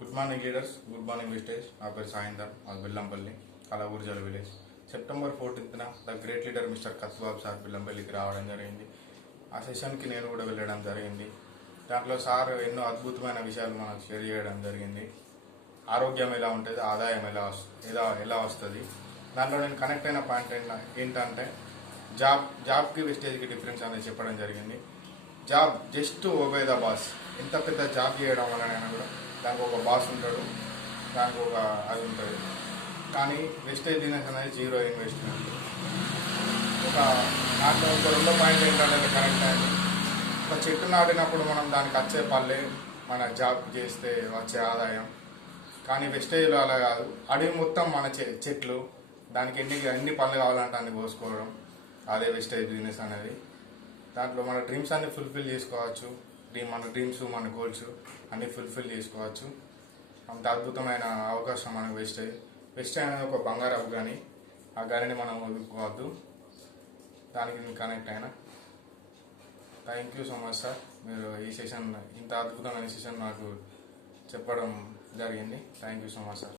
Good morning leaders, good morning Vistage. నా పేరు సాయంత్రం, మాది బెల్లంపల్లి, కలగూర్జల్ విలేజ్. సెప్టెంబర్ 14న ద గ్రేట్ లీడర్ మిస్టర్ కత్బాబ్ సార్ బెల్లంపల్లికి రావడం జరిగింది. ఆ సెషన్కి నేను కూడా వెళ్ళడం జరిగింది. దాంట్లో సార్ ఎన్నో అద్భుతమైన విషయాలు మనకు షేర్ చేయడం జరిగింది. ఆరోగ్యం ఎలా ఉంటుంది, ఆదాయం ఎలా వస్తుంది. దాంట్లో నేను కనెక్ట్ అయిన పాయింట్ ఏంటంటే జాబ్కి వెస్టేజ్కి డిఫరెన్స్ అనేది చెప్పడం జరిగింది. Job just obey the boss. ఎంత పెద్ద జాబ్ చేయడం వలనైనా కూడా దానికి ఒక బాస్ ఉంటాడు, దానికి ఒక అది ఉంటుంది. కానీ వెస్టేజ్ బిజినెస్ అనేది జీరో ఇన్వెస్ట్మెంట్. దాంట్లో ఒక రెండో పాయింట్ ఏంటంటే కరెక్ట్ అయింది. ఒక చెట్టు నాటినప్పుడు మనం దానికి వచ్చే పల్లె మన జాబ్ చేస్తే వచ్చే ఆదాయం. కానీ వెస్టేజ్లో అలా కాదు. అడవి మొత్తం మన చెట్లు, దానికి ఎన్ని పనులు కావాలంటే అన్ని పోసుకోవడం. అదే వెస్టేజ్ బిజినెస్ అనేది. దాంట్లో మన డ్రీమ్స్ అన్ని ఫుల్ఫిల్ చేసుకోవచ్చు. మన డ్రీమ్స్, మన గోల్స్ అన్నీ ఫుల్ఫిల్ చేసుకోవచ్చు. అంత అద్భుతమైన అవకాశం మనకు వెస్టేజ్ అనేది ఒక బంగారపు గని. ఆ గనిని మనం వదులుకోవద్దు. దానికి నేను కనెక్ట్ అయినా. Thank you so much sir. మీరు ఈ సెషన్, ఇంత అద్భుతమైన సెషన్ నాకు చెప్పడం జరిగింది. Thank you so much sir.